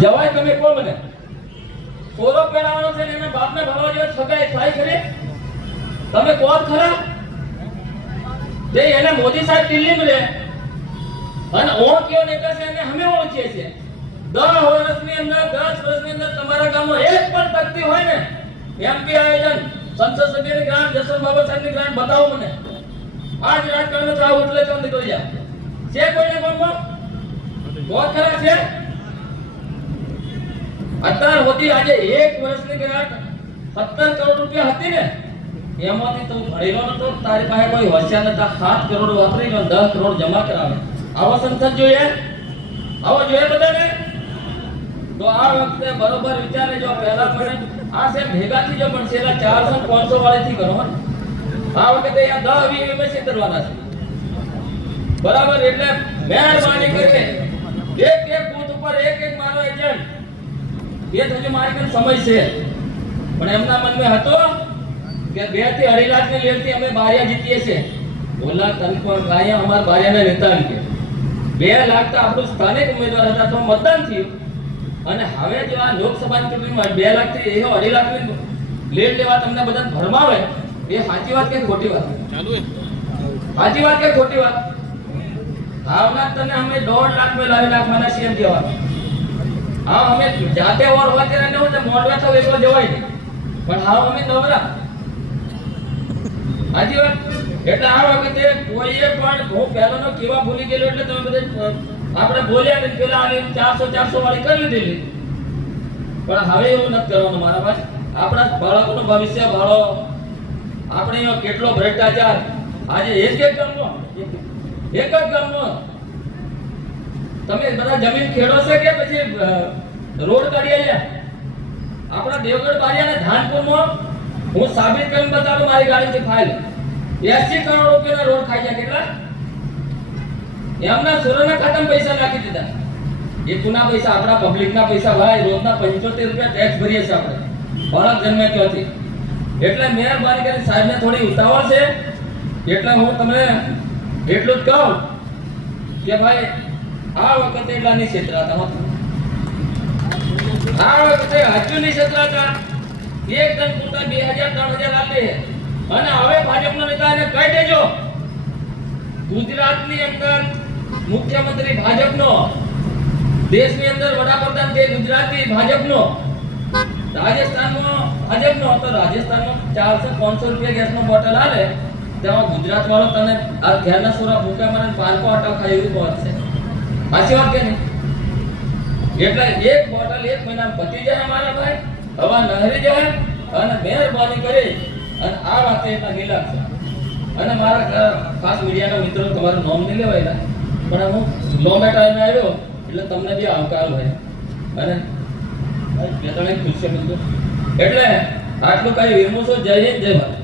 જવાય તમે કો મને કોરો પહેરાવાનો છે ને એના બાપને ભરવા જેવો છગાય થાય ખરી તમે કોણ ખરા જે એને મોદી સાહેબ દિલ્હી મળે અને ઓ કયો નેતા છે એને અમે ઓળખીએ છીએ 10 વર્ષની અંદર તમારા ગામમાં એક પણ તકતી હોય ને એમપી આયોજન સંસદ સભ્યની ગ્રાન્ટ જસવંત બાબા સાહેબની ગ્રાન્ટ બતાવો મને આજ રાજકારણનો ત્રાવ ઉઠલે તો નીકળી જા છે કોઈને ગામમાં કોણ ખરા છે અત્યાર સુધી આજે 1 વર્ષની ગ્રાન્ટ 17 કરોડ રૂપિયા હતી ને એમાંથી તું ભરેલો નતો તારી પાસે કોઈ હોશિયાર નતા 7 કરોડ વાપરીને 10 કરોડ જમા કરાવે આવો સંસદ જોઈએ આવો જોઈએ બધાને તો આ વખતે બરોબર વિચારે જો પહેલા મને આ છે ભેગાથી જો પણ છેલ્લા 400 500 વાળીથી કરો આ વખતે અહીંયા 10 20 મેસેજ કરવાના છે બરાબર એટલે મહેરબાની કરીને એક બૂથ ઉપર એક મારો એજન્ટ બે થજો મારી પણ સમય છે પણ એમના મનમાં હતો કે 2 થી 2.5 લાખ ની લેડથી અમે બારિયા જીતીએ છે બોલા તનકો ગાયા અમાર બારિયાને નેતા કે 2 લાખ તો આપણું સ્થાનિક ઉમેદવાર હતા તો મતદાન થયું અને હવે જો આ લોકસભાની ચૂંટણીમાં 2 લાખ થી 2.5 લાખ ની લેડ લેવા તમને બધાને ભરમાવે એ સાચી વાત કે ખોટી વાત ચાલુ હે સાચી વાત કે ખોટી વાત ભાવના તને અમે 1.5 લાખ में 2 लाख माना सीएम જેવા હા અમે જાતે ઓર હોતે ને હું મોડવા તો એકલો જવાય નહીં પણ હા અમે નવરા સાચી વાત એટલે આ વખતે કોઈએ પણ હું પહેલાનો કેવા ભૂલી ગયેલો એટલે તમે બધા આપણે બોલ્યા ને પેલા આની 400 વાળી કરી લીધી પણ હવે એવું નથી કરવાનું મારા ભાઈ આપણા બાળકોનું ભવિષ્ય ભાળો આપણે કેટલો ભ્રષ્ટાચાર આજે એક ગામનો તમે બધા જમીન ખેડો છે કે પછી રોડ કાઢી આલ્યા આપણા દેવગઢ બારિયાના ધાનપુરમાં હું સાબિત કરીને બતાવું મારી ગાડીની ફાઇલ 80 કરોડ રૂપિયાના રોડ ખાઈ ગયા કેટલા એમના સુરના ખાતામાં પૈસા નાખી દીધા એ કુના પૈસા આપણા પબ્લિકના પૈસા ભાઈ રોજના 75 રૂપિયા ટેક્સ ભરીએ છીએ આપણે ભારત જન્મે ક્યાંથી એટલે મહેરબાની કરીને સાહેબને થોડી ઉતાવળ છે એટલે હું તમને એટલું જ કહું કે ભાઈ આ વખતે એટલાની ક્ષેત્રતા આ વખતે હજુની ક્ષેત્રતા એકદમ મોટા 2000 3000 આલે અને હવે ભાજપના નેતાને કહી દેજો ગુજરાતની અંદર મુખ્યમંત્રી ભાજપનો દેશની અંદર વડાપ્રધાન કે ગુજરાતી ભાજપનો રાજસ્થાનમાં ભાજપનો તો રાજસ્થાનમાં 400 500 રૂપિયા ગેસનો બોટલ આલે તેમાં ગુજરાત વાળો તને આ ઘેરના સોરા ભૂકા મને પાલકો આટા ખાય એવું પહોંચશે સાચી વાત કે નહીં એટલે એક બોટલ 1 મહિના પતી જાય મારા ભાઈ હવા નહરી જાય અને મહેરબાની કરી અને આ વાતે એટલા ગેલા છે અને મારા ખાસ મીડિયાના મિત્રો તમારું નામ નહીં લેવાય પણ હું લોમે ટાઈમે આવ્યો એટલે તમને બી આવકાર હોય અને બે ત્રણ ખુશી મિત્રો એટલે આટલું કઈ વિરમું છો જય હિન્દ જય ભારત